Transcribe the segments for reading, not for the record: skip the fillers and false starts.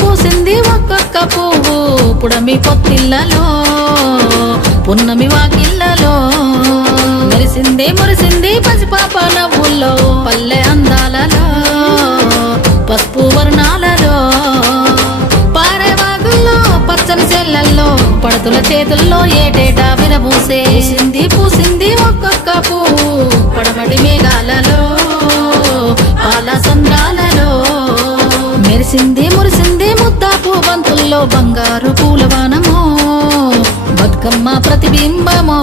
పూసింది ఒక్కొక్క పువ్వు పుడమి పొత్తిళ్ళలో పున్నమి వాకిళ్ళలో మురిసింది పసిపాప నవ్వుల్లో పల్లె అందాలలో పసుపు వర్ణాలలో పారే వాగుల్లో పచ్చని చెల్లల్లో పడతుల చేతుల్లో ఏటేటా విరబూసే పూసింది ఒక్కొక్క పువ్వు పడమటి మేఘాలలో పాల సంద్రాలలో మురిసింది ముద్దాపు బంతుల్లో బంగారు పూలవానమో బతుకమ్మ ప్రతిబింబమో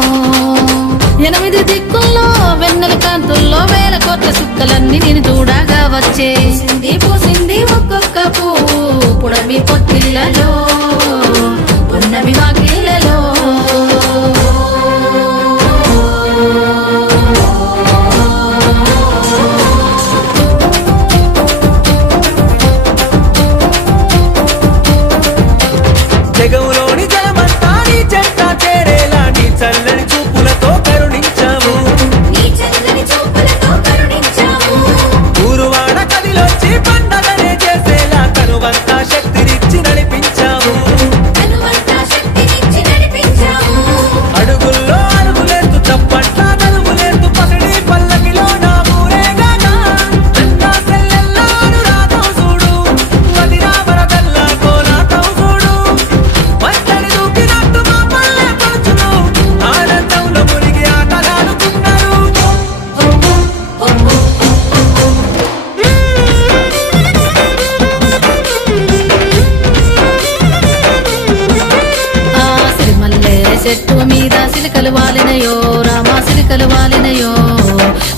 8 దిక్కుల్లో వెన్నెల కాంతుల్లో వేల కోట్ల సుక్కలన్నీ నేను చూడగా వచ్చే పూసింది ఒక్కొక్క పువ్వు పుడమి పొత్తిళ్ళలో పున్నమి వాకిళ్ళలో చెట్టు మీద సిలికలు వాలినయో రామ సిలికలు వాలినయో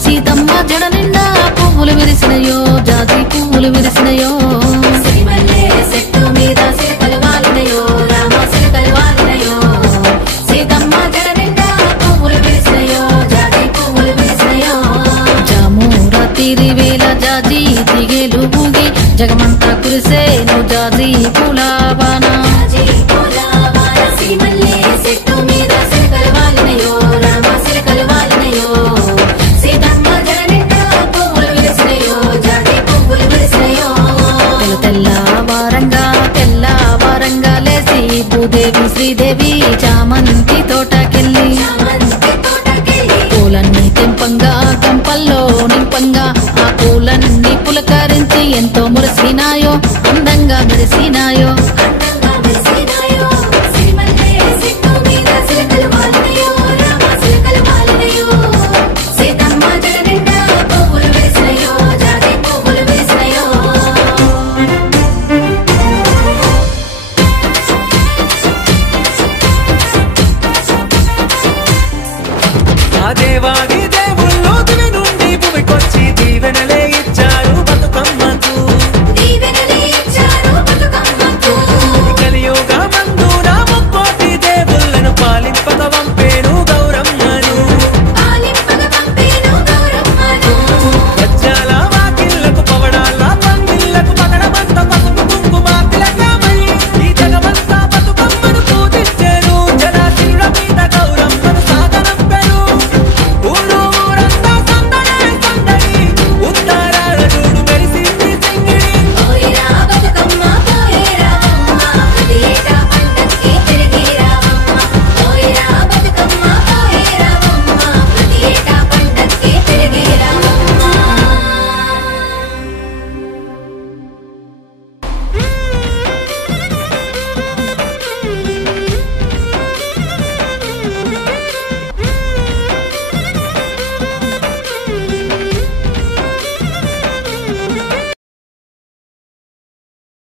సీతమ్మ జడ నిండా పువ్వులు విరిసినయో జాజి పువ్వులు విరిసినయో చెట్టు మీద సిలికలు వాలినయో రామ సిలికలు వాలినయో సీతమ్మ జడ నిండా పువ్వులు విరిసినయో జాజి పువ్వులు విరిసినయో జాము రాత్రి వేళ జాజి దిగేలు ఊగి జగమంతా కురిసేను జాజి పూల